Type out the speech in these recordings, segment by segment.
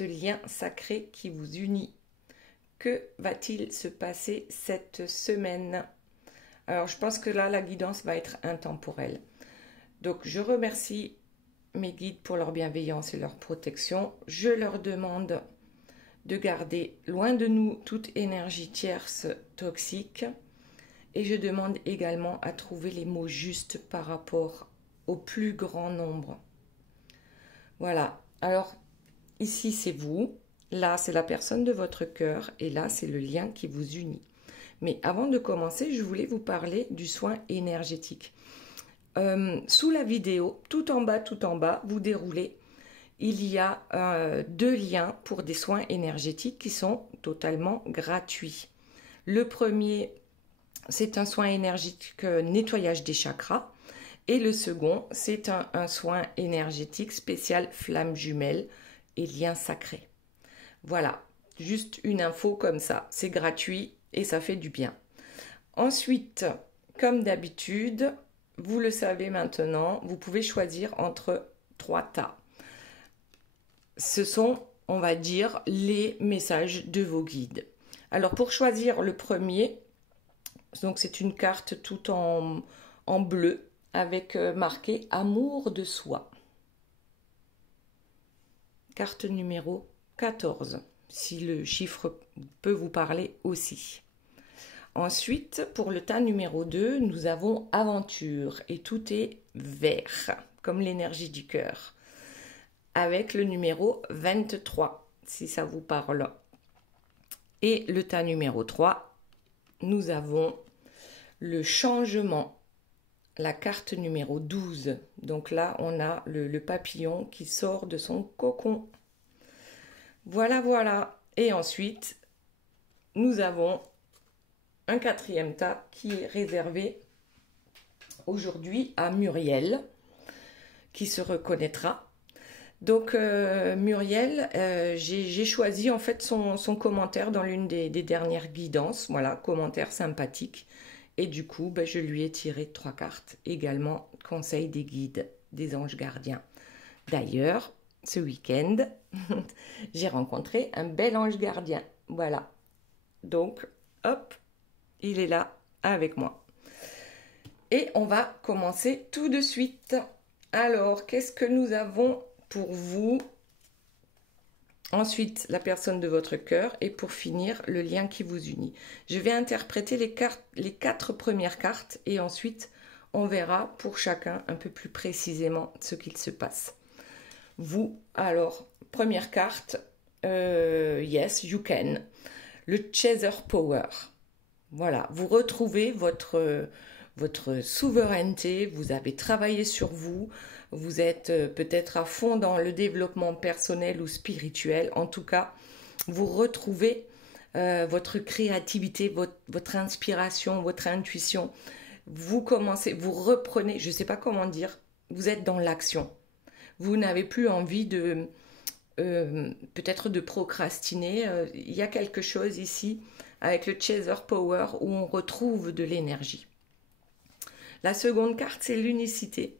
ce lien sacré qui vous unit. Que va-t-il se passer cette semaine? Alors, je pense que là, la guidance va être intemporelle. Donc, je remercie mes guides pour leur bienveillance et leur protection. Je leur demande de garder loin de nous toute énergie tierce toxique. Et je demande également à trouver les mots justes par rapport au plus grand nombre. Voilà. Alors, ici, c'est vous. Là, c'est la personne de votre cœur. Et là, c'est le lien qui vous unit. Mais avant de commencer, je voulais vous parler du soin énergétique. Sous la vidéo, tout en bas, vous déroulez, il y a 2 liens pour des soins énergétiques qui sont totalement gratuits. Le premier, c'est un soin énergétique nettoyage des chakras. Et le second, c'est un soin énergétique spécial flamme jumelle et lien sacré. Voilà, juste une info comme ça. C'est gratuit et ça fait du bien. Ensuite, comme d'habitude, vous le savez maintenant, vous pouvez choisir entre 3 tas. Ce sont, on va dire, les messages de vos guides. Alors, pour choisir le premier, donc c'est une carte tout en bleu avec marqué « Amour de soi ». Carte numéro 14, si le chiffre peut vous parler aussi. Ensuite, pour le tas numéro 2, nous avons aventure et tout est vert, comme l'énergie du cœur, avec le numéro 23, si ça vous parle. Et le tas numéro 3, nous avons le changement, la carte numéro 12. Donc là, on a le papillon qui sort de son cocon. Voilà, voilà. Et ensuite, nous avons un 4e tas qui est réservé aujourd'hui à Muriel, qui se reconnaîtra. Donc Muriel, j'ai choisi en fait son commentaire dans l'une des dernières guidances, voilà, commentaire sympathique. Et du coup, je lui ai tiré 3 cartes, également conseil des guides, des anges gardiens. D'ailleurs, ce week-end, j'ai rencontré un bel ange gardien, voilà. Donc, hop, il est là avec moi. Et on va commencer tout de suite. Alors, qu'est-ce que nous avons pour vous? Ensuite, la personne de votre cœur. Et pour finir, le lien qui vous unit. Je vais interpréter les 4 premières cartes. Et ensuite, on verra pour chacun un peu plus précisément ce qu'il se passe. Vous, alors, première carte. Yes, you can. Le Chaser Power. Voilà, vous retrouvez votre souveraineté, vous avez travaillé sur vous, vous êtes peut-être à fond dans le développement personnel ou spirituel. En tout cas, vous retrouvez votre créativité, votre inspiration, votre intuition. Vous reprenez, je ne sais pas comment dire, vous êtes dans l'action. Vous n'avez plus envie de peut-être de procrastiner. Il y a quelque chose ici avec le Chaser Power où on retrouve de l'énergie. La seconde carte, c'est l'unicité.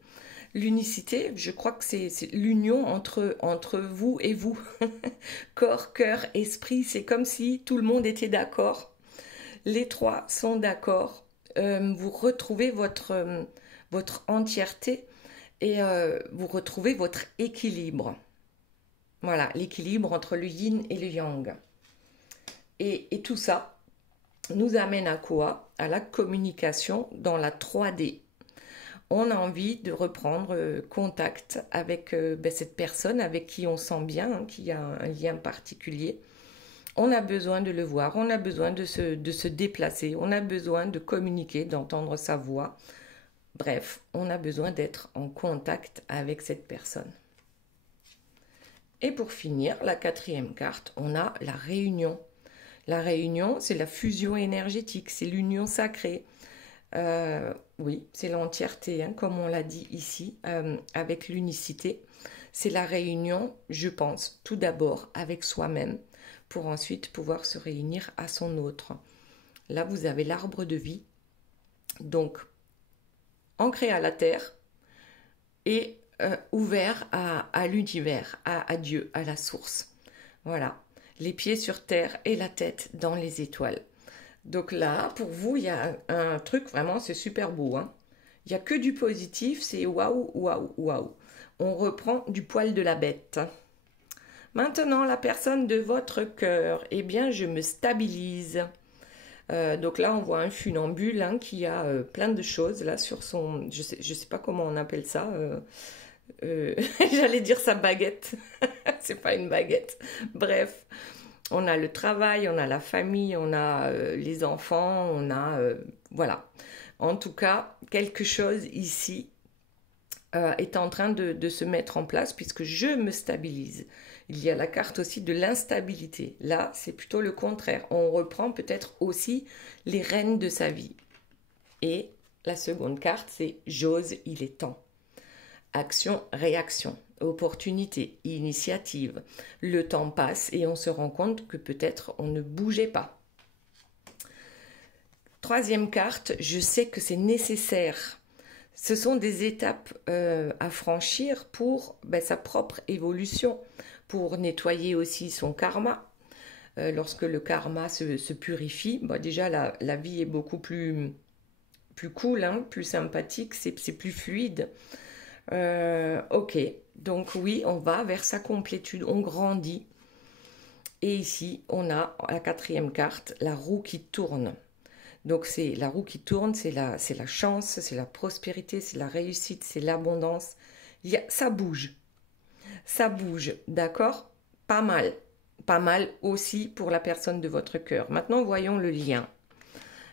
L'unicité, je crois que c'est l'union entre vous et vous. Corps, cœur, esprit, c'est comme si tout le monde était d'accord. Les 3 sont d'accord. Vous retrouvez votre entièreté et vous retrouvez votre équilibre. Voilà, l'équilibre entre le yin et le yang. Et tout ça nous amène à quoi? À la communication dans la 3D. On a envie de reprendre contact avec cette personne avec qui on sent bien, hein, qui a un lien particulier. On a besoin de le voir, on a besoin de se déplacer, on a besoin de communiquer, d'entendre sa voix. Bref, on a besoin d'être en contact avec cette personne. Et pour finir, la 4e carte, on a la réunion. La réunion, c'est la fusion énergétique, c'est l'union sacrée. Oui, c'est l'entièreté, hein, comme on l'a dit ici, avec l'unicité. C'est la réunion, je pense, tout d'abord avec soi-même, pour ensuite pouvoir se réunir à son autre. Là, vous avez l'arbre de vie, donc ancré à la terre et ouvert à l'univers, à Dieu, à la source. Voilà, les pieds sur terre et la tête dans les étoiles. Donc là, pour vous, il y a un truc vraiment, c'est super beau, hein. Il n'y a que du positif, c'est waouh, waouh, waouh. On reprend du poil de la bête. Maintenant, la personne de votre cœur, eh bien, je me stabilise. Donc là, on voit un funambule hein, qui a plein de choses là sur son. Je sais pas comment on appelle ça. J'allais dire sa baguette. C'est pas une baguette. Bref, on a le travail, on a la famille, on a les enfants, on a voilà. En tout cas, quelque chose ici est en train de se mettre en place puisque je me stabilise. Il y a la carte aussi de l'instabilité. Là, c'est plutôt le contraire. On reprend peut-être aussi les rênes de sa vie. Et la seconde carte, c'est j'ose, il est temps. Action, réaction, opportunité, initiative. Le temps passe et on se rend compte que peut-être on ne bougeait pas. Troisième carte, je sais que c'est nécessaire. Ce sont des étapes à franchir pour sa propre évolution, pour nettoyer aussi son karma. Lorsque le karma se purifie, déjà la vie est beaucoup plus cool, hein, plus sympathique, c'est plus fluide. Ok, donc oui, on va vers sa complétude, on grandit. Et ici, on a la quatrième carte, la roue qui tourne. Donc c'est la roue qui tourne, c'est la chance, c'est la prospérité, c'est la réussite, c'est l'abondance. Ça bouge, d'accord? Pas mal aussi pour la personne de votre cœur. Maintenant, voyons le lien.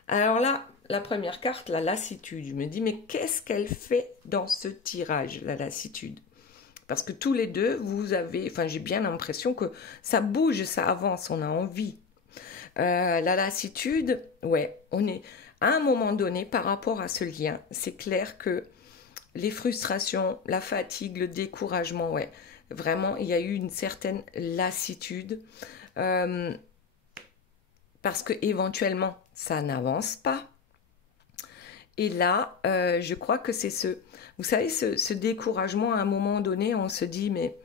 Alors là, la première carte, la lassitude. Je me dis, mais qu'est-ce qu'elle fait dans ce tirage, la lassitude? Parce que tous les deux, vous avez, j'ai bien l'impression que ça bouge, ça avance, on a envie. La lassitude, ouais, on est à un moment donné par rapport à ce lien, c'est clair que les frustrations, la fatigue, le découragement, ouais, vraiment, il y a eu une certaine lassitude parce que éventuellement, ça n'avance pas. Et là, je crois que c'est vous savez, ce découragement, à un moment donné, on se dit, mais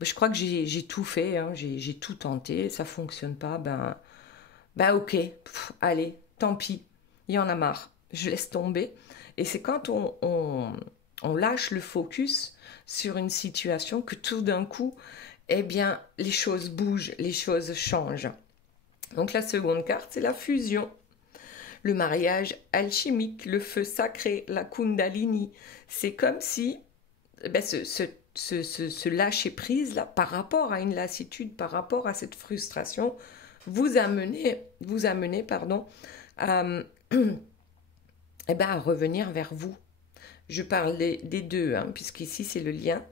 je crois que j'ai tout fait, hein, j'ai tout tenté, ça fonctionne pas, ok, allez, tant pis, il y en a marre, je laisse tomber. Et c'est quand on lâche le focus sur une situation que tout d'un coup, eh bien, les choses bougent, les choses changent. Donc la seconde carte, c'est la fusion. Le mariage alchimique, le feu sacré, la kundalini. C'est comme si ce lâcher-prise là, par rapport à une lassitude, par rapport à cette frustration, vous amenez à, à revenir vers vous. Je parle des deux, hein, puisqu'ici c'est le lien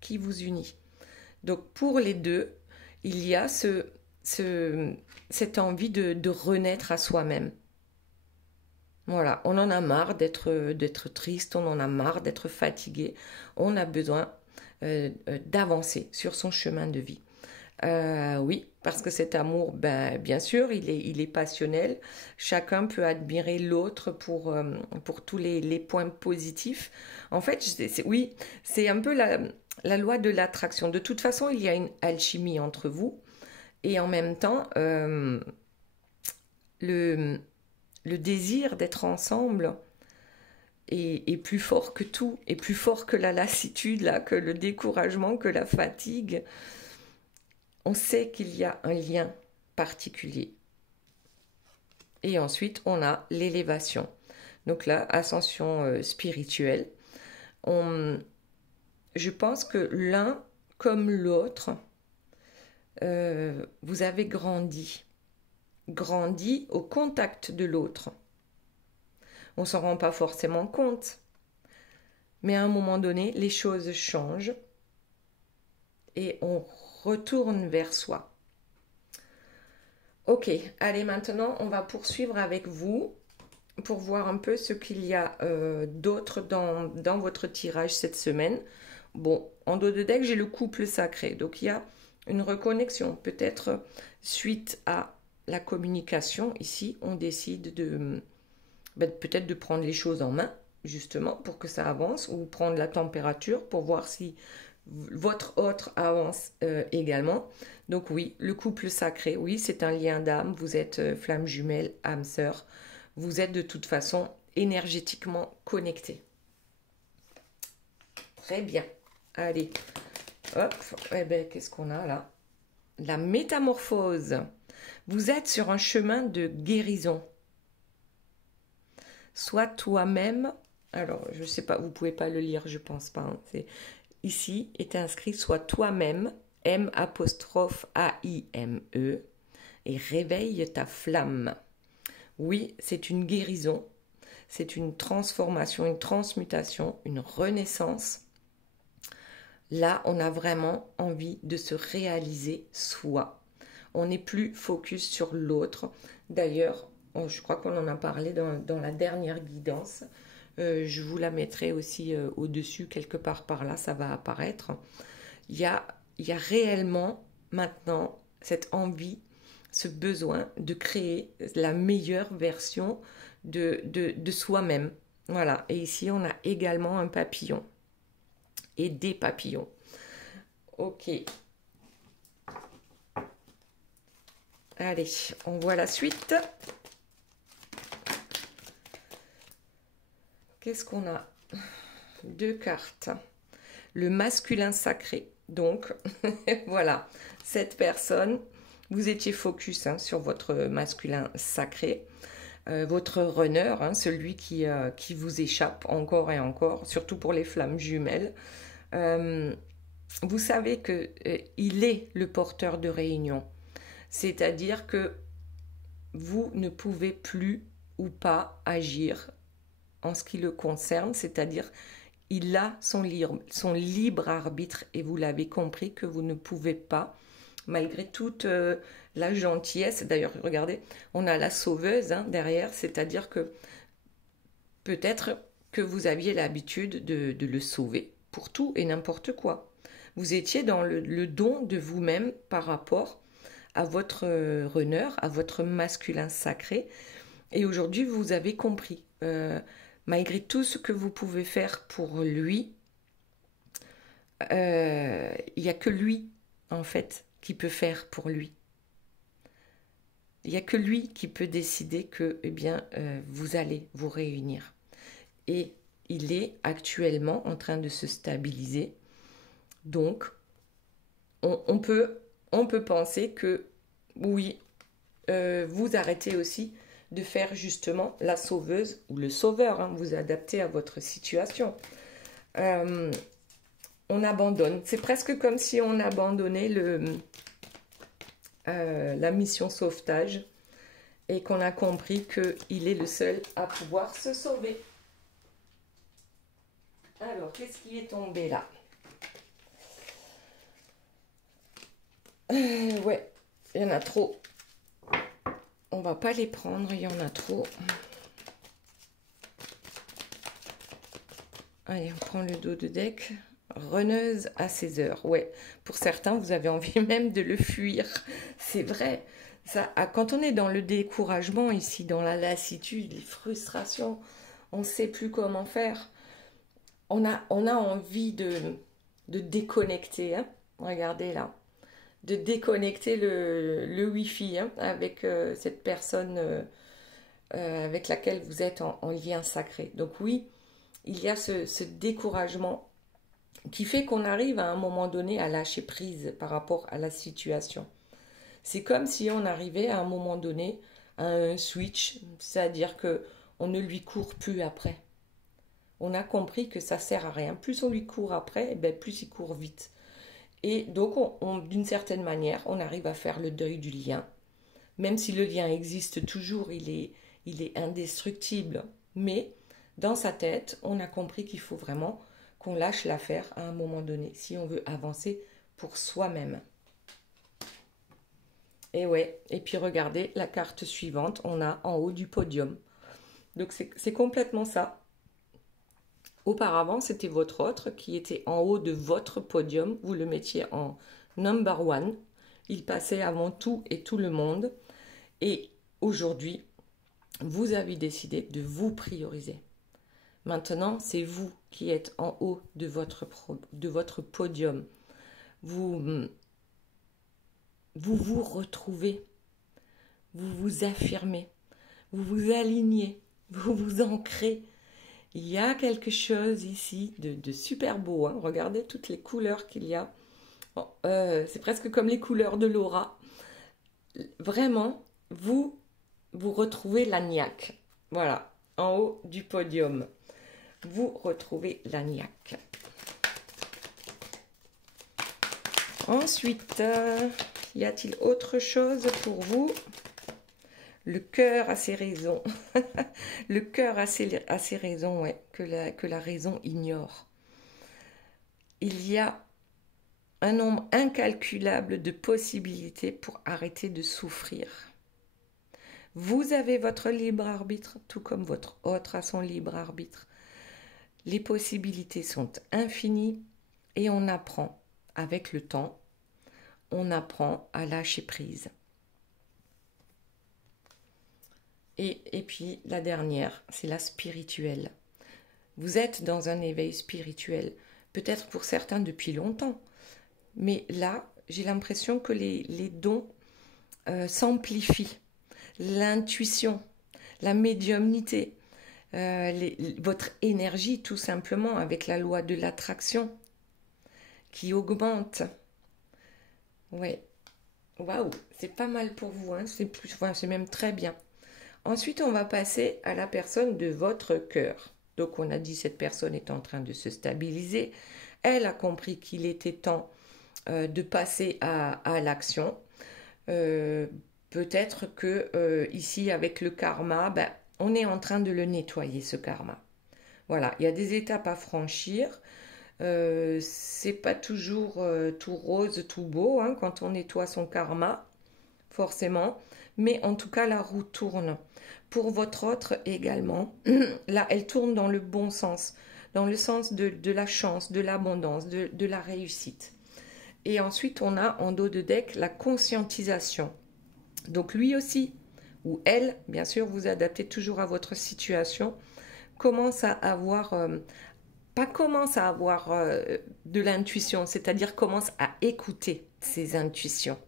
qui vous unit. Donc pour les deux, il y a cette envie de renaître à soi-même. Voilà, on en a marre d'être triste, on en a marre d'être fatigué, on a besoin d'avancer sur son chemin de vie. Oui, parce que cet amour, bien sûr, il est passionnel. Chacun peut admirer l'autre pour tous les points positifs. En fait, oui, c'est un peu la loi de l'attraction. De toute façon, il y a une alchimie entre vous. Et en même temps, le désir d'être ensemble est plus fort que tout, est plus fort que la lassitude, là, que le découragement, que la fatigue. On sait qu'il y a un lien particulier. Et ensuite, on a l'élévation. Donc là, ascension spirituelle. Je pense que l'un comme l'autre, vous avez grandi au contact de l'autre. On ne s'en rend pas forcément compte. Mais à un moment donné, les choses changent et on retourne vers soi. Ok, allez, maintenant, on va poursuivre avec vous pour voir un peu ce qu'il y a d'autre dans votre tirage cette semaine. Bon, en dos de deck, j'ai le couple sacré. Donc, il y a une reconnexion. Peut-être suite à la communication, ici, on décide peut-être de prendre les choses en main, justement, pour que ça avance, ou prendre la température pour voir si votre autre avance également. Donc oui, le couple sacré, oui, c'est un lien d'âme. Vous êtes flamme jumelle, âme sœur. Vous êtes de toute façon énergétiquement connectés. Très bien. Allez, hop, eh ben, qu'est-ce qu'on a là? La métamorphose. Vous êtes sur un chemin de guérison. Sois toi-même. Alors, je ne sais pas, vous ne pouvez pas le lire, je ne pense pas. Hein. Ici est inscrit sois toi-même, M'-A-I-M-E, et réveille ta flamme. Oui, c'est une guérison, c'est une transformation, une transmutation, une renaissance. Là, on a vraiment envie de se réaliser soi. On n'est plus focus sur l'autre. D'ailleurs, je crois qu'on en a parlé dans la dernière guidance. Je vous la mettrai aussi au-dessus, quelque part par là, ça va apparaître. Il y a réellement maintenant cette envie, ce besoin de créer la meilleure version de soi-même. Voilà, et ici on a également un papillon et des papillons. Ok. Allez, on voit la suite. Qu'est-ce qu'on a? 2 cartes. Le masculin sacré. Donc, voilà, cette personne, vous étiez focus sur votre masculin sacré. Votre runner, celui qui vous échappe encore et encore, surtout pour les flammes jumelles. Vous savez qu'il est le porteur de réunion. C'est-à-dire que vous ne pouvez plus ou pas agir en ce qui le concerne, c'est-à-dire il a son libre arbitre et vous l'avez compris que vous ne pouvez pas, malgré toute la gentillesse. D'ailleurs, regardez, on a la sauveuse derrière, c'est-à-dire que peut-être que vous aviez l'habitude de le sauver pour tout et n'importe quoi. Vous étiez dans le don de vous-même par rapport à votre runner, à votre masculin sacré. Et aujourd'hui, vous avez compris. Malgré tout ce que vous pouvez faire pour lui, il n'y a que lui, en fait, qui peut faire pour lui. Il n'y a que lui qui peut décider que, eh bien, vous allez vous réunir. Et il est actuellement en train de se stabiliser. Donc, on peut penser que, oui, vous arrêtez aussi de faire justement la sauveuse ou le sauveur, vous adaptez à votre situation. On abandonne. C'est presque comme si on abandonnait la mission sauvetage et qu'on a compris qu'il est le seul à pouvoir se sauver. Alors, qu'est-ce qui est tombé là? Ouais, il y en a trop. On va pas les prendre, il y en a trop. Allez, on prend le dos de deck. Runneuse à 16 heures. Ouais, pour certains, vous avez envie même de le fuir. C'est vrai. Ça, quand on est dans le découragement ici, dans la lassitude, les frustrations, on ne sait plus comment faire. On a envie de déconnecter. Regardez là. De déconnecter le Wi-Fi avec cette personne avec laquelle vous êtes en lien sacré. Donc oui, il y a ce découragement qui fait qu'on arrive à un moment donné à lâcher prise par rapport à la situation. C'est comme si on arrivait à un moment donné à un switch, c'est-à-dire qu'on ne lui court plus après. On a compris que ça ne sert à rien. Plus on lui court après, plus il court vite. Et donc, d'une certaine manière, on arrive à faire le deuil du lien. Même si le lien existe toujours, il est indestructible. Mais dans sa tête, on a compris qu'il faut vraiment qu'on lâche l'affaire à un moment donné, si on veut avancer pour soi-même. Et ouais, et puis regardez la carte suivante, on a en haut du podium. Donc c'est complètement ça. Auparavant, c'était votre autre qui était en haut de votre podium. Vous le mettiez en number 1. Il passait avant tout et tout le monde. Et aujourd'hui, vous avez décidé de vous prioriser. Maintenant, c'est vous qui êtes en haut de votre podium. Vous vous retrouvez, vous vous affirmez, vous vous alignez, vous vous ancrez. Il y a quelque chose ici de super beau. Hein. Regardez toutes les couleurs qu'il y a. Oh, c'est presque comme les couleurs de l'aura. Vraiment, vous retrouvez l'agnac. Voilà, en haut du podium. Vous retrouvez l'agnac. Ensuite, y a-t-il autre chose pour vous? Le cœur a ses raisons. Le cœur a ses raisons, ouais, que la raison ignore. Il y a un nombre incalculable de possibilités pour arrêter de souffrir. Vous avez votre libre arbitre, tout comme votre autre a son libre arbitre. Les possibilités sont infinies et on apprend, avec le temps, on apprend à lâcher prise. Et puis la dernière, c'est la spirituelle. Vous êtes dans un éveil spirituel, peut-être pour certains depuis longtemps, mais là, j'ai l'impression que les dons s'amplifient. L'intuition, la médiumnité, votre énergie tout simplement avec la loi de l'attraction qui augmente. Ouais, waouh, c'est pas mal pour vous, hein. C'est même très bien. Ensuite, on va passer à la personne de votre cœur. Donc, on a dit cette personne est en train de se stabiliser. Elle a compris qu'il était temps de passer à l'action. Peut-être que ici, avec le karma, on est en train de le nettoyer, ce karma. Voilà, il y a des étapes à franchir. C'est pas toujours tout rose, tout beau, hein, quand on nettoie son karma, forcément. Mais en tout cas, la roue tourne. Pour votre autre également, là, elle tourne dans le bon sens, dans le sens de la chance, de l'abondance, de la réussite. Et ensuite, on a en dos de deck la conscientisation. Donc lui aussi, ou elle, bien sûr, vous adaptez toujours à votre situation, commence à avoir, de l'intuition, c'est-à-dire commence à écouter ses intuitions.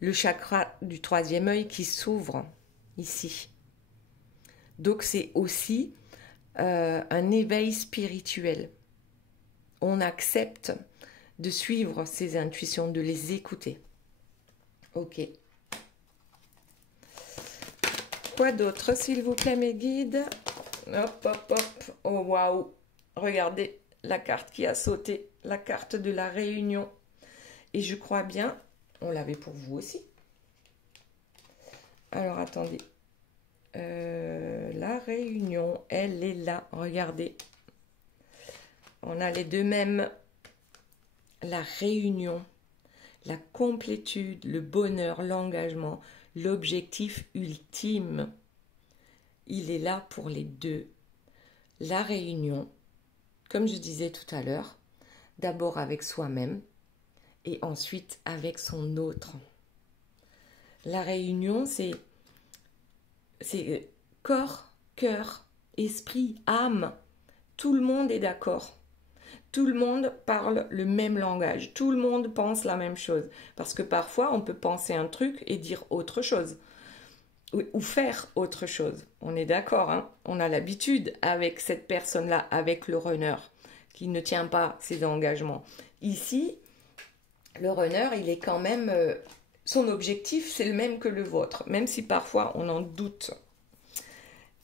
Le chakra du troisième œil qui s'ouvre ici. Donc c'est aussi un éveil spirituel. On accepte de suivre ses intuitions, de les écouter. Ok. Quoi d'autre, s'il vous plaît, mes guides? Hop, hop, hop. Oh, waouh. Regardez la carte qui a sauté, la carte de la réunion. Et je crois bien, on l'avait pour vous aussi. Alors, attendez. La réunion, elle est là. Regardez. On a les deux mêmes. La réunion, la complétude, le bonheur, l'engagement, l'objectif ultime. Il est là pour les deux. La réunion, comme je disais tout à l'heure, d'abord avec soi-même et ensuite avec son autre. La réunion, c'est corps, cœur, esprit, âme. Tout le monde est d'accord. Tout le monde parle le même langage. Tout le monde pense la même chose. Parce que parfois, on peut penser un truc et dire autre chose. Ou faire autre chose. On est d'accord, hein? On a l'habitude avec cette personne-là, avec le runner, qui ne tient pas ses engagements. Ici, le runner, il est quand même... son objectif, c'est le même que le vôtre, même si parfois on en doute.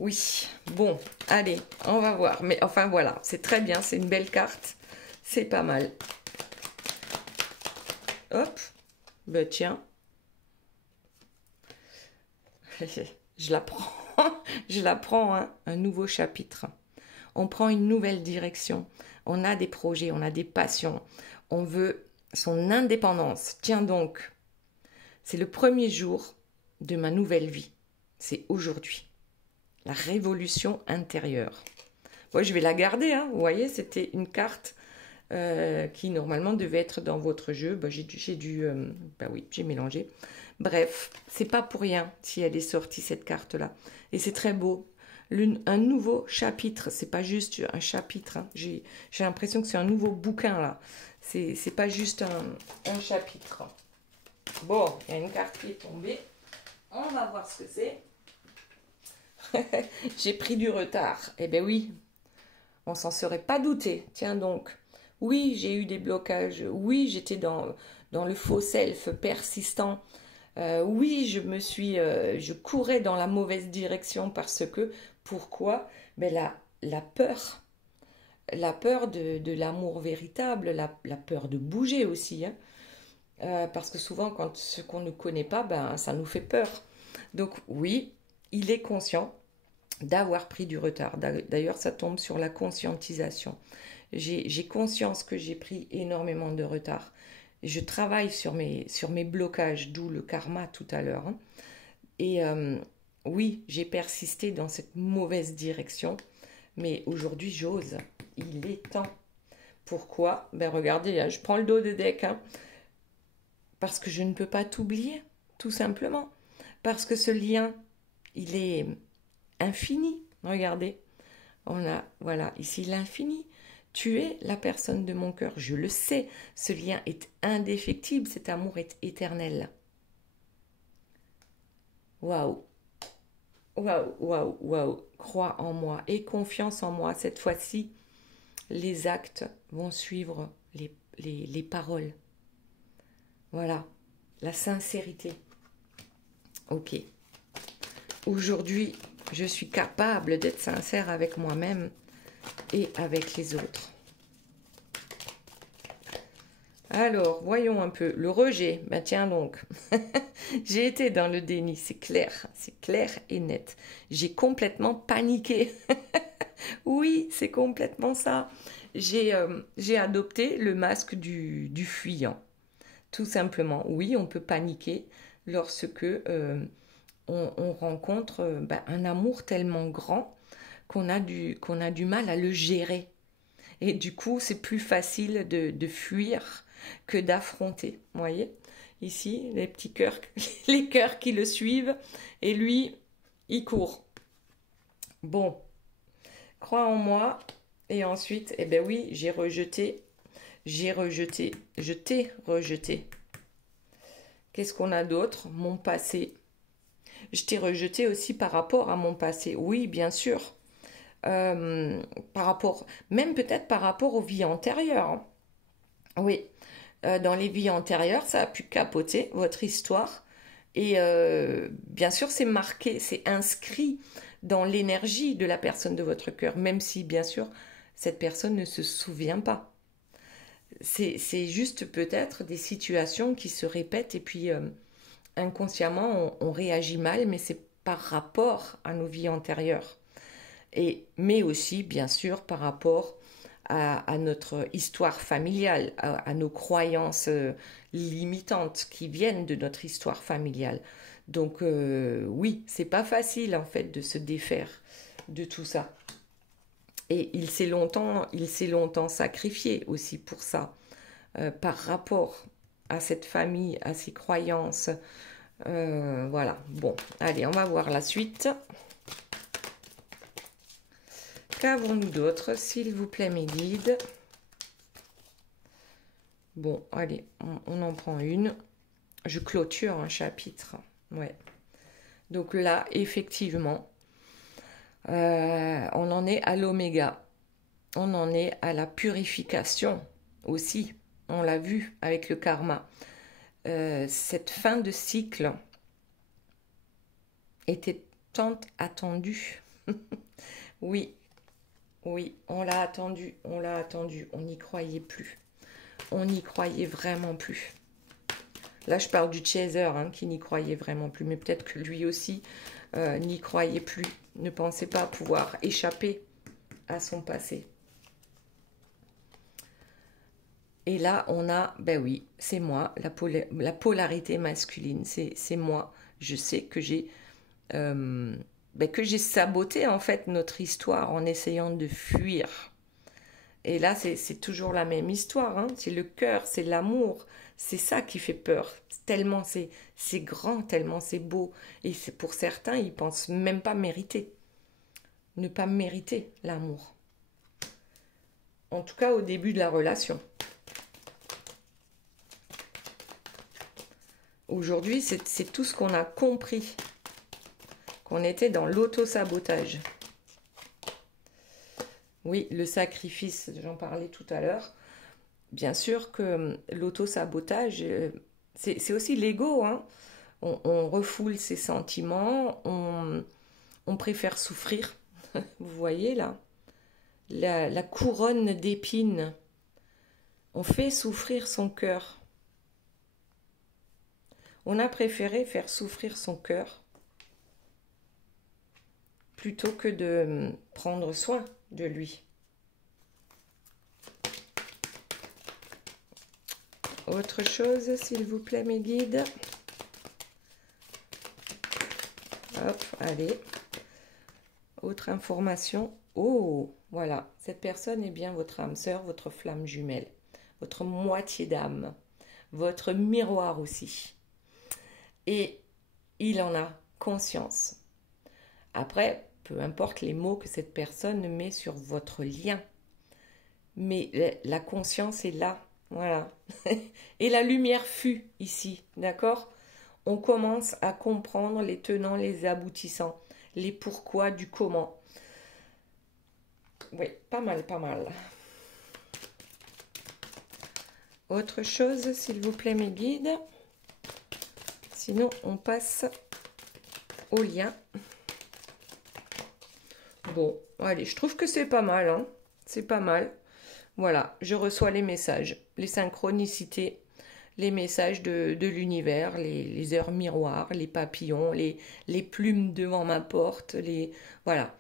Oui, bon, allez, on va voir. Mais enfin, voilà, c'est très bien, c'est une belle carte. C'est pas mal. Hop, ben tiens. Je la prends, hein, un nouveau chapitre. On prend une nouvelle direction. On a des projets, on a des passions. On veut son indépendance. Tiens donc, c'est le premier jour de ma nouvelle vie. C'est aujourd'hui. La révolution intérieure. Moi, je vais la garder, hein. Vous voyez, c'était une carte qui normalement devait être dans votre jeu. J'ai mélangé. Bref, c'est pas pour rien si elle est sortie cette carte-là. Et c'est très beau. un nouveau chapitre. C'est pas juste un chapitre. Hein. J'ai l'impression que c'est un nouveau bouquin là. C'est pas juste un chapitre. Bon, il y a une carte qui est tombée. On va voir ce que c'est. J'ai pris du retard. Eh bien oui, on s'en serait pas douté. Tiens donc. Oui, j'ai eu des blocages. Oui, j'étais dans le faux self persistant. Oui, je courais dans la mauvaise direction parce que, pourquoi? Mais la peur de l'amour véritable, la peur de bouger aussi, hein. Parce que souvent, quand ce qu'on ne connaît pas, ben, ça nous fait peur. Donc oui, il est conscient d'avoir pris du retard. D'ailleurs, ça tombe sur la conscientisation. J'ai conscience que j'ai pris énormément de retard. Je travaille sur mes blocages, d'où le karma tout à l'heure. Hein. Et oui, j'ai persisté dans cette mauvaise direction, mais aujourd'hui j'ose. Il est temps. Pourquoi? Ben regardez, hein, je prends le dos de deck, hein, parce que je ne peux pas t'oublier, tout simplement. Parce que ce lien, il est infini. Regardez, on a, voilà, ici l'infini. Tu es la personne de mon cœur, je le sais. Ce lien est indéfectible, cet amour est éternel. Waouh, waouh, waouh, waouh. Crois en moi et confiance en moi. Cette fois-ci, les actes vont suivre les paroles. Voilà, la sincérité. Ok. Aujourd'hui, je suis capable d'être sincère avec moi-même et avec les autres. Alors, voyons un peu. Le rejet, ben tiens donc. J'ai été dans le déni, c'est clair et net. J'ai complètement paniqué. Oui, c'est complètement ça. J'ai adopté le masque du fuyant. Tout simplement, oui, on peut paniquer lorsque on rencontre ben, un amour tellement grand qu'on a du mal à le gérer. Et du coup, c'est plus facile de fuir que d'affronter. Vous voyez? Ici, les petits cœurs, les cœurs qui le suivent, et lui, il court. Bon, crois en moi. Et ensuite, eh bien oui, je t'ai rejeté. Qu'est-ce qu'on a d'autre? Mon passé. Je t'ai rejeté aussi par rapport à mon passé. Oui, bien sûr. Par rapport, même peut-être par rapport aux vies antérieures. Oui, dans les vies antérieures, ça a pu capoter votre histoire. Et bien sûr, c'est marqué, c'est inscrit dans l'énergie de la personne de votre cœur, même si, bien sûr, cette personne ne se souvient pas. C'est juste peut-être des situations qui se répètent et puis inconsciemment, on réagit mal, mais c'est par rapport à nos vies antérieures. Mais aussi, bien sûr, par rapport à notre histoire familiale, à nos croyances limitantes qui viennent de notre histoire familiale. Donc oui, c'est pas facile en fait de se défaire de tout ça. Et il s'est longtemps sacrifié aussi pour ça, par rapport à cette famille, à ses croyances. Voilà. Bon, allez, on va voir la suite. Qu'avons-nous d'autre, s'il vous plaît, mes guides? Bon, allez, on en prend une. Je clôture un chapitre. Ouais. Donc là, effectivement, on en est à l'oméga. On en est à la purification aussi. On l'a vu avec le karma. Cette fin de cycle était tant attendue. Oui. Oui, on l'a attendu, on n'y croyait plus. On n'y croyait vraiment plus. Là, je parle du chaser hein, qui n'y croyait vraiment plus, mais peut-être que lui aussi n'y croyait plus, ne pensait pas pouvoir échapper à son passé. Et là, on a, ben oui, c'est moi, la polarité masculine, c'est moi. Je sais que j'ai saboté en fait notre histoire en essayant de fuir. Et là, c'est toujours la même histoire. Hein. C'est le cœur, c'est l'amour. C'est ça qui fait peur. Tellement c'est grand, tellement c'est beau. Et pour certains, ils pensent même pas mériter. ne pas mériter l'amour. En tout cas, au début de la relation. Aujourd'hui, c'est tout ce qu'on a compris. Qu'on était dans l'auto-sabotage. Oui, le sacrifice, j'en parlais tout à l'heure. Bien sûr que l'auto-sabotage, c'est aussi l'ego, hein. On refoule ses sentiments, on préfère souffrir. Vous voyez là, la couronne d'épines. On fait souffrir son cœur. On a préféré faire souffrir son cœur plutôt que de prendre soin de lui. Autre chose, s'il vous plaît, mes guides. Hop, allez. Autre information. Oh, voilà. Cette personne est bien votre âme sœur, votre flamme jumelle, votre moitié d'âme, votre miroir aussi. Et il en a conscience. Après, peu importe les mots que cette personne met sur votre lien. Mais la conscience est là. Voilà. Et la lumière fut ici. D'accord? On commence à comprendre les tenants, les aboutissants, les pourquoi du comment. Oui, pas mal, pas mal. Autre chose, s'il vous plaît, mes guides. Sinon, on passe au lien. Bon, allez, je trouve que c'est pas mal, hein. C'est pas mal. Voilà, je reçois les messages, les synchronicités, les messages de l'univers, les heures miroirs, les papillons, les plumes devant ma porte, voilà.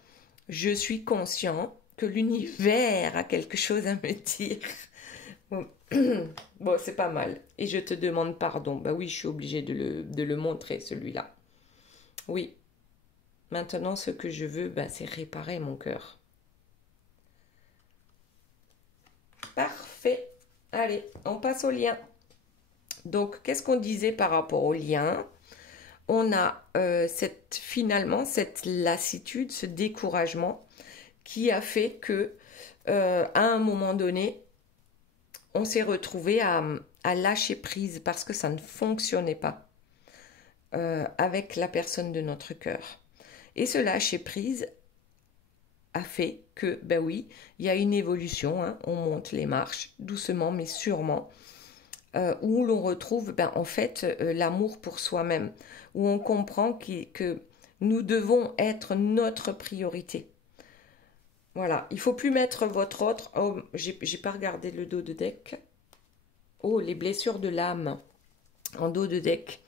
Je suis conscient que l'univers a quelque chose à me dire. Bon, c'est pas mal. Et je te demande pardon. Bah oui, je suis obligée de le montrer, celui-là. Oui. Maintenant, ce que je veux, bah, c'est réparer mon cœur. Parfait. Allez, on passe au lien. Donc, qu'est-ce qu'on disait par rapport au lien? On a finalement cette lassitude, ce découragement qui a fait que, à un moment donné, on s'est retrouvé à lâcher prise parce que ça ne fonctionnait pas avec la personne de notre cœur. Et ce lâcher prise a fait que, ben oui, il y a une évolution, hein, on monte les marches, doucement mais sûrement, où l'on retrouve en fait l'amour pour soi-même, où on comprend que nous devons être notre priorité. Voilà, il ne faut plus mettre votre autre... Oh, j'ai pas regardé le dos de deck. Oh, les blessures de l'âme en dos de deck.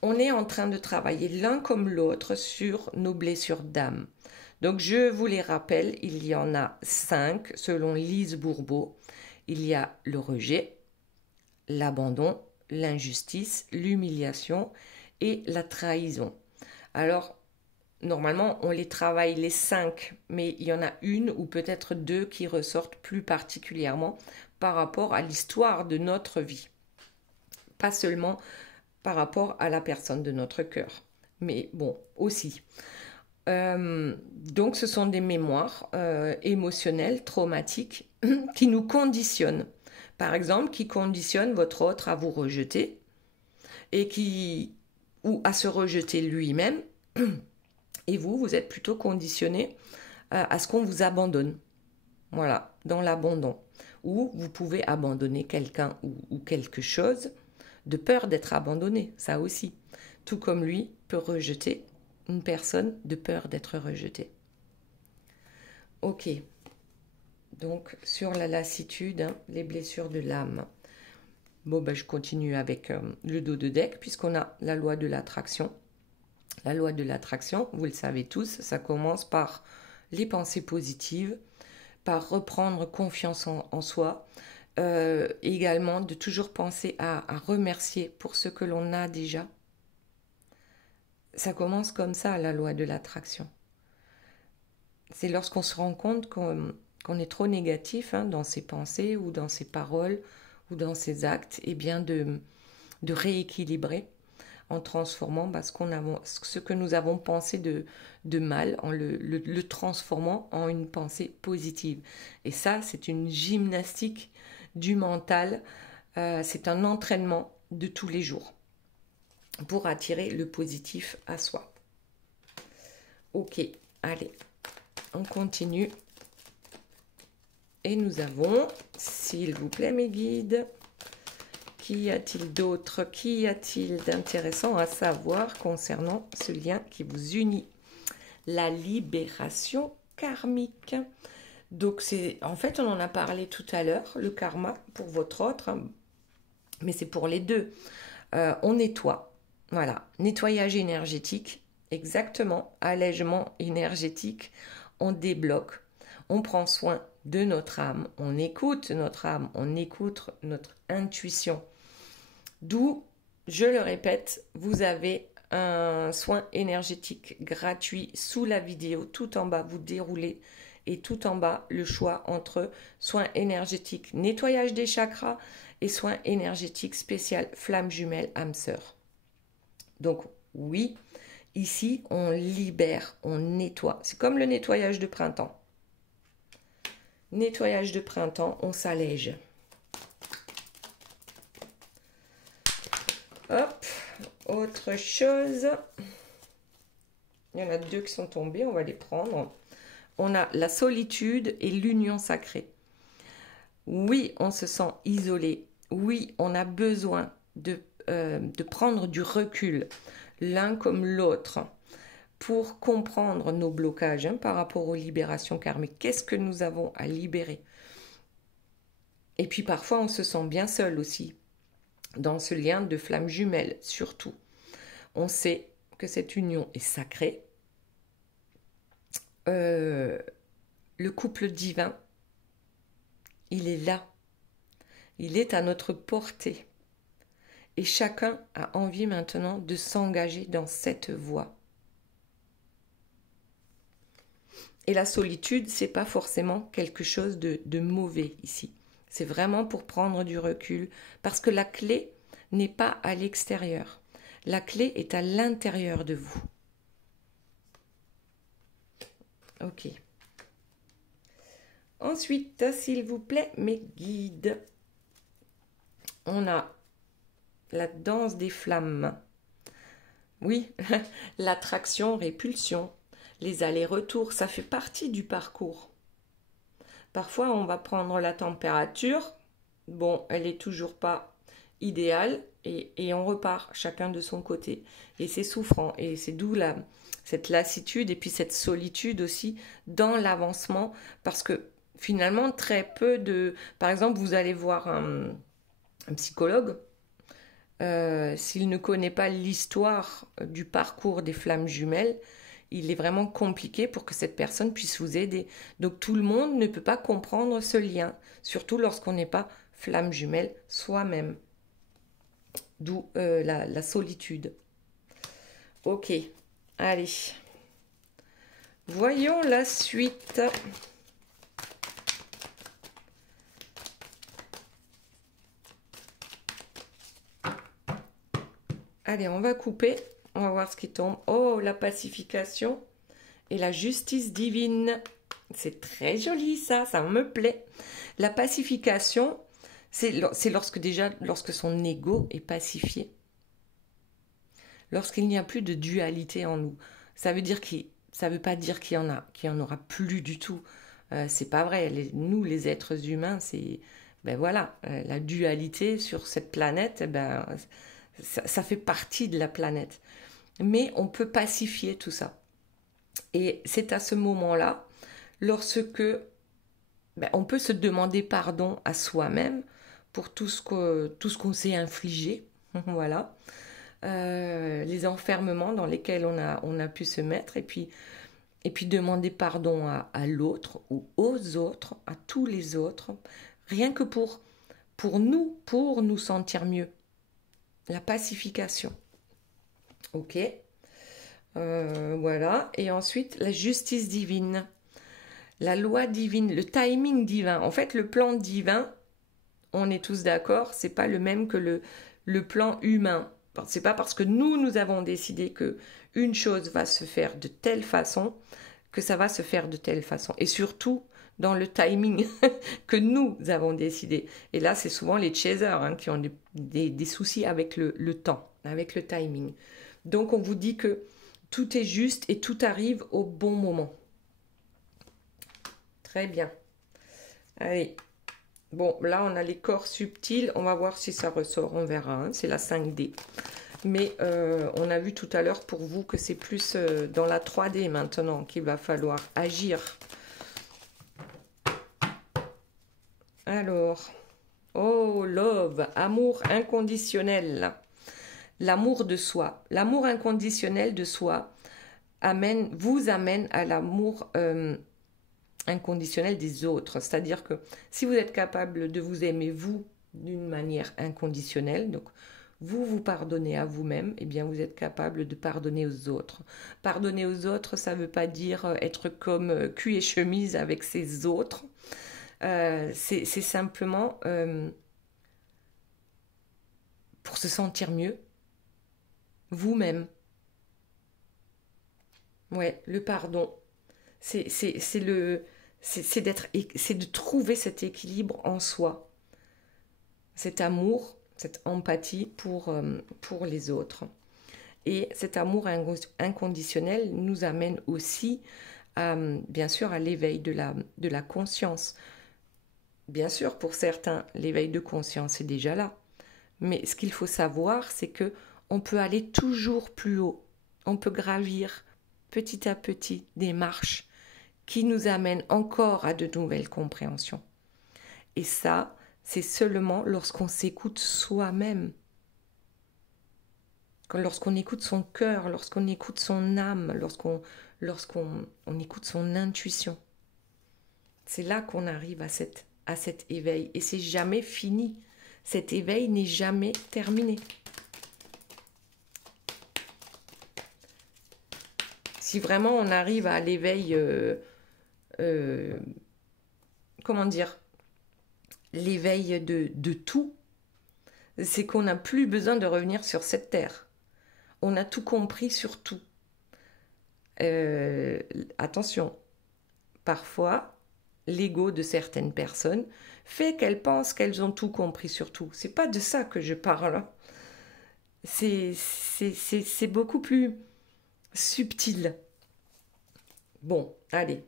On est en train de travailler l'un comme l'autre sur nos blessures d'âme. Donc, je vous les rappelle, il y en a 5 selon Lise Bourbeau. Il y a le rejet, l'abandon, l'injustice, l'humiliation et la trahison. Alors, normalement, on les travaille les 5, mais il y en a une ou peut-être 2 qui ressortent plus particulièrement par rapport à l'histoire de notre vie. Pas seulement par rapport à la personne de notre cœur, mais bon, aussi. Donc, ce sont des mémoires émotionnelles, traumatiques, qui nous conditionnent. Par exemple, qui conditionnent votre autre à vous rejeter ou à se rejeter lui-même. Et vous êtes plutôt conditionné à ce qu'on vous abandonne. Voilà, dans l'abandon. Ou vous pouvez abandonner quelqu'un ou quelque chose de peur d'être abandonné, ça aussi. Tout comme lui peut rejeter une personne de peur d'être rejeté. Ok. Donc, sur la lassitude, hein, les blessures de l'âme. Bon, je continue avec le dos de deck, puisqu'on a la loi de l'attraction. La loi de l'attraction, vous le savez tous, ça commence par les pensées positives, par reprendre confiance en soi, également de toujours penser à remercier pour ce que l'on a déjà. Ça commence comme ça, la loi de l'attraction. C'est lorsqu'on se rend compte qu'on est trop négatif dans ses pensées ou dans ses paroles ou dans ses actes, et bien de rééquilibrer en transformant ce que nous avons pensé de mal, en le transformant en une pensée positive. Et ça, c'est une gymnastique du mental, c'est un entraînement de tous les jours pour attirer le positif à soi. Ok, allez, on continue. Et nous avons, s'il vous plaît mes guides, qu'y a-t-il d'autre? Qu'y a-t-il d'intéressant à savoir concernant ce lien qui vous unit? La libération karmique. Donc en fait, on en a parlé tout à l'heure, le karma pour votre autre, hein, mais c'est pour les deux. On nettoie, voilà, nettoyage énergétique, exactement, allègement énergétique, on débloque, on prend soin de notre âme, on écoute notre âme, on écoute notre intuition. D'où, je le répète, vous avez un soin énergétique gratuit sous la vidéo, tout en bas, vous déroulez, et tout en bas, le choix entre soins énergétiques, nettoyage des chakras et soins énergétiques spécial flamme jumelle âme sœur. Donc oui, ici, on libère, on nettoie. C'est comme le nettoyage de printemps. Nettoyage de printemps, on s'allège. Hop, autre chose. Il y en a deux qui sont tombés, on va les prendre. On a la solitude et l'union sacrée. Oui, on se sent isolé. Oui, on a besoin de prendre du recul, l'un comme l'autre, pour comprendre nos blocages par rapport aux libérations karmiques. Qu'est-ce que nous avons à libérer? Et puis parfois, on se sent bien seul aussi, dans ce lien de flamme jumelle, surtout. On sait que cette union est sacrée. Le couple divin, il est là. Il est à notre portée. Et chacun a envie maintenant de s'engager dans cette voie. Et la solitude, c'est pas forcément quelque chose de mauvais ici. C'est vraiment pour prendre du recul, parce que la clé n'est pas à l'extérieur. La clé est à l'intérieur de vous. Ok. Ensuite, s'il vous plaît, mes guides. On a la danse des flammes. Oui, l'attraction, répulsion, les allers-retours, ça fait partie du parcours. Parfois, on va prendre la température. Bon, elle n'est toujours pas idéale et on repart chacun de son côté. Et c'est souffrant et c'est d'où cette lassitude et puis cette solitude aussi dans l'avancement parce que finalement, très peu de... Par exemple, vous allez voir un psychologue. S'il ne connaît pas l'histoire du parcours des flammes jumelles, il est vraiment compliqué pour que cette personne puisse vous aider. Donc tout le monde ne peut pas comprendre ce lien, surtout lorsqu'on n'est pas flamme jumelle soi-même. D'où la solitude. Ok, allez. Voyons la suite. Allez, on va couper. On va voir ce qui tombe. Oh, la pacification et la justice divine. C'est très joli ça, ça me plaît. La pacification, c'est lorsque son ego est pacifié. Lorsqu'il n'y a plus de dualité en nous. Ça veut pas dire qu'il y en aura plus du tout. C'est pas vrai. Nous, les êtres humains, c'est la dualité sur cette planète. Ça fait partie de la planète. Mais on peut pacifier tout ça. Et c'est à ce moment-là, lorsque on peut se demander pardon à soi-même pour tout ce qu'on s'est infligé, voilà, les enfermements dans lesquels on a pu se mettre, et puis demander pardon à l'autre ou aux autres, à tous les autres, rien que pour nous sentir mieux. La pacification. Ok. Voilà. Et ensuite, la justice divine. La loi divine, le timing divin. En fait, le plan divin, on est tous d'accord, c'est pas le même que le plan humain. C'est pas parce que nous avons décidé que une chose va se faire de telle façon que ça va se faire de telle façon. Et surtout dans le timing que nous avons décidé. Et là, c'est souvent les chasers hein, qui ont des soucis avec le temps, avec le timing. Donc, on vous dit que tout est juste et tout arrive au bon moment. Très bien. Allez. Bon, là, on a les corps subtils. On va voir si ça ressort. On verra. Hein. C'est la 5D. Mais on a vu tout à l'heure pour vous que c'est plus dans la 3D maintenant qu'il va falloir agir. Alors, oh, love, amour inconditionnel. L'amour de soi. L'amour inconditionnel de soi vous amène à l'amour inconditionnel des autres. C'est-à-dire que si vous êtes capable de vous aimer vous d'une manière inconditionnelle, donc vous pardonnez à vous-même, eh bien vous êtes capable de pardonner aux autres. Pardonner aux autres, ça ne veut pas dire être comme cul et chemise avec ses autres. C'est simplement pour se sentir mieux, vous-même. Ouais, le pardon, c'est de trouver cet équilibre en soi, cet amour, cette empathie pour les autres. Et cet amour inconditionnel nous amène aussi, bien sûr, à l'éveil de la conscience. Bien sûr, pour certains, l'éveil de conscience est déjà là. Mais ce qu'il faut savoir, c'est que on peut aller toujours plus haut. On peut gravir petit à petit des marches qui nous amènent encore à de nouvelles compréhensions. Et ça, c'est seulement lorsqu'on s'écoute soi-même. Lorsqu'on écoute son cœur, lorsqu'on écoute son âme, lorsqu'on écoute son intuition. C'est là qu'on arrive à cet éveil. Et c'est jamais fini. Cet éveil n'est jamais terminé. Si vraiment on arrive à l'éveil, comment dire, l'éveil de tout, c'est qu'on n'a plus besoin de revenir sur cette terre. On a tout compris sur tout. Attention, parfois, l'ego de certaines personnes fait qu'elles pensent qu'elles ont tout compris sur tout. C'est pas de ça que je parle. C'est beaucoup plus subtil. Bon, allez.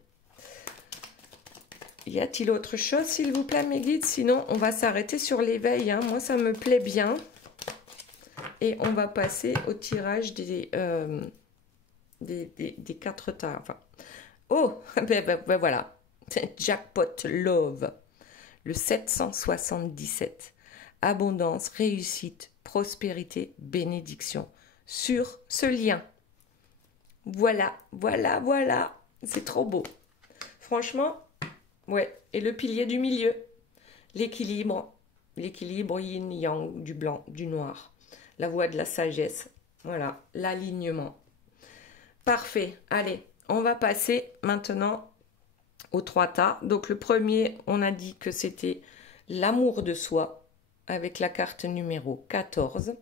Y a-t-il autre chose, s'il vous plaît, mes guides? Sinon, on va s'arrêter sur l'éveil. Hein. Moi, ça me plaît bien. Et on va passer au tirage des 4 tas. Enfin, oh, ben voilà. Jackpot Love. Le 777. Abondance, réussite, prospérité, bénédiction. Sur ce lien. Voilà, voilà, voilà. C'est trop beau. Franchement, ouais. Et le pilier du milieu. L'équilibre. L'équilibre yin-yang, du blanc, du noir. La voie de la sagesse. Voilà, l'alignement. Parfait. Allez, on va passer maintenant aux 3 tas. Donc le premier, on a dit que c'était l'amour de soi avec la carte numéro 14.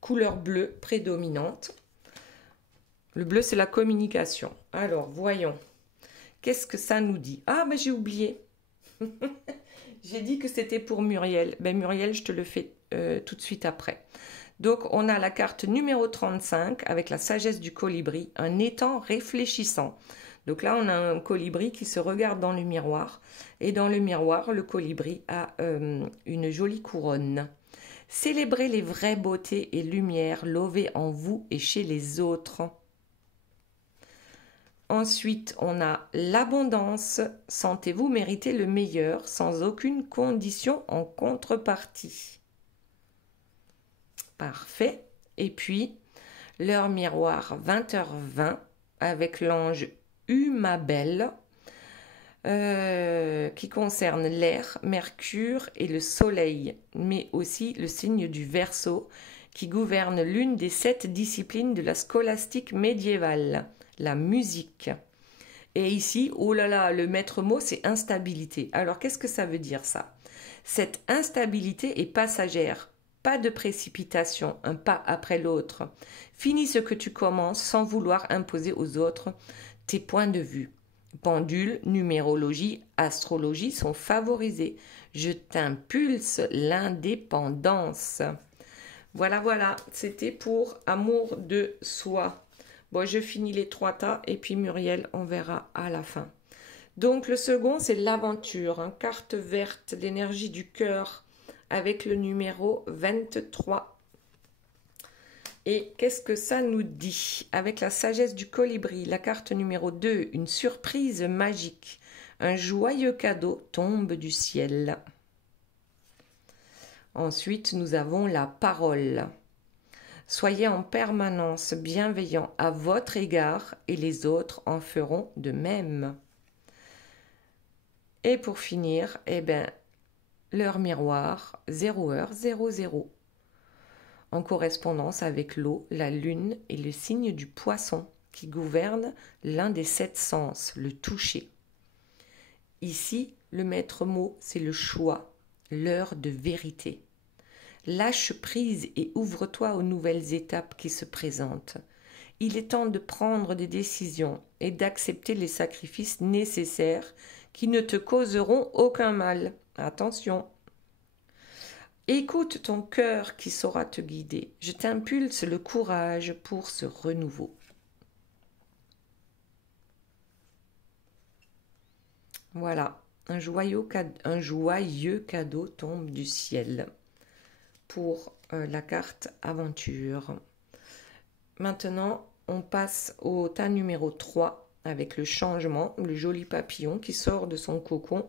Couleur bleue prédominante. Le bleu, c'est la communication. Alors, voyons. Qu'est-ce que ça nous dit? Ah, mais j'ai oublié. J'ai dit que c'était pour Muriel. Ben, Muriel, je te le fais tout de suite après. Donc, on a la carte numéro 35 avec la sagesse du colibri, un étang réfléchissant. Donc là, on a un colibri qui se regarde dans le miroir. Et dans le miroir, le colibri a une jolie couronne. Célébrez les vraies beautés et lumières lovées en vous et chez les autres. Ensuite, on a l'abondance. Sentez-vous mériter le meilleur sans aucune condition en contrepartie. Parfait. Et puis, l'heure miroir 20h20 avec l'ange Humabel qui concerne l'air, Mercure et le Soleil, mais aussi le signe du Verseau qui gouverne l'une des 7 disciplines de la scolastique médiévale. La musique. Et ici, oh là là, le maître mot, c'est instabilité. Alors, qu'est-ce que ça veut dire ça? Cette instabilité est passagère. Pas de précipitation, un pas après l'autre. Finis ce que tu commences sans vouloir imposer aux autres tes points de vue. Pendule, numérologie, astrologie sont favorisés. Je t'impulse l'indépendance. Voilà, voilà, c'était pour amour de soi. Bon, je finis les 3 tas et puis Muriel, on verra à la fin. Donc le second, c'est l'aventure, hein, carte verte, l'énergie du cœur avec le numéro 23. Et qu'est-ce que ça nous dit? Avec la sagesse du colibri, la carte numéro 2, une surprise magique. Un joyeux cadeau tombe du ciel. Ensuite, nous avons la parole. Soyez en permanence bienveillant à votre égard et les autres en feront de même. Et pour finir, l'heure miroir, 0h00. En correspondance avec l'eau, la lune et le signe du poisson qui gouverne l'un des 7 sens, le toucher. Ici, le maître mot, c'est le choix, l'heure de vérité. Lâche prise et ouvre-toi aux nouvelles étapes qui se présentent. Il est temps de prendre des décisions et d'accepter les sacrifices nécessaires qui ne te causeront aucun mal. Attention! Écoute ton cœur qui saura te guider. Je t'impulse le courage pour ce renouveau. Voilà, un joyeux cadeau tombe du ciel pour la carte aventure. Maintenant, on passe au tas numéro 3 avec le changement, le joli papillon qui sort de son cocon.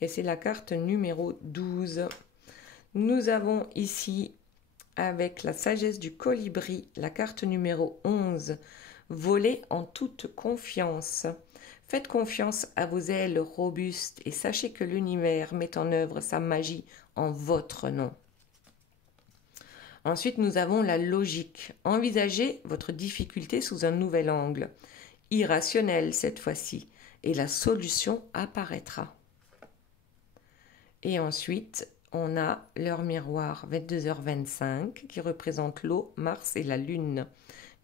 Et c'est la carte numéro 12. Nous avons ici, avec la sagesse du colibri, la carte numéro 11, voler en toute confiance. Faites confiance à vos ailes robustes et sachez que l'univers met en œuvre sa magie en votre nom. Ensuite, nous avons la logique. Envisagez votre difficulté sous un nouvel angle, irrationnel cette fois-ci, et la solution apparaîtra. Et ensuite, on a l'heure miroir 22h25 qui représente l'eau, Mars et la Lune,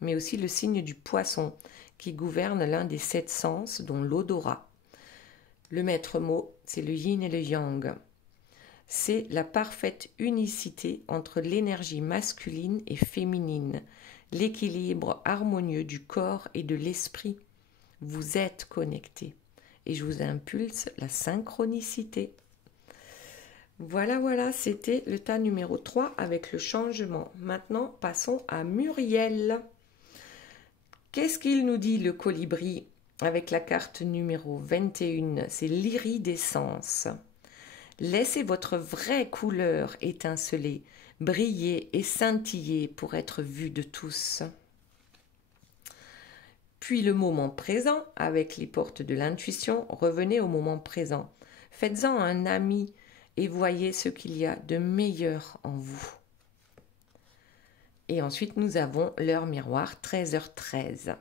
mais aussi le signe du poisson qui gouverne l'un des 7 sens dont l'odorat. Le maître mot, c'est le yin et le yang. C'est la parfaite unicité entre l'énergie masculine et féminine, l'équilibre harmonieux du corps et de l'esprit. Vous êtes connectés et je vous impulse la synchronicité. Voilà, c'était le tas numéro 3 avec le changement. Maintenant, passons à Muriel. Qu'est-ce qu'il nous dit le colibri avec la carte numéro 21? C'est l'iridescence. Laissez votre vraie couleur étinceler, briller et scintiller pour être vu de tous. Puis le moment présent, avec les portes de l'intuition, revenez au moment présent. Faites-en un ami et voyez ce qu'il y a de meilleur en vous. Et ensuite, nous avons l'heure miroir 13h13,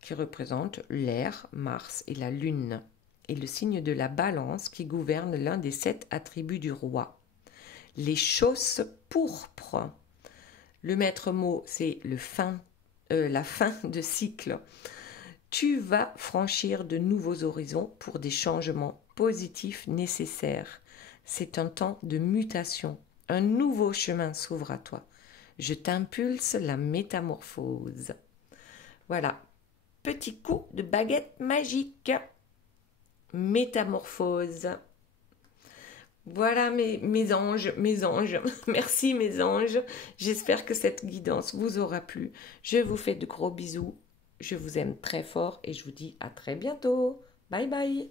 qui représente l'air, Mars et la Lune, et le signe de la balance qui gouverne l'un des 7 attributs du roi. Les chausses pourpres. Le maître mot, c'est la fin de cycle. Tu vas franchir de nouveaux horizons pour des changements positifs nécessaires. C'est un temps de mutation. Un nouveau chemin s'ouvre à toi. Je t'impulse la métamorphose. Voilà. Petit coup de baguette magique. Métamorphose. Voilà mes anges. Merci mes anges. J'espère que cette guidance vous aura plu. Je vous fais de gros bisous. Je vous aime très fort et je vous dis à très bientôt. Bye bye.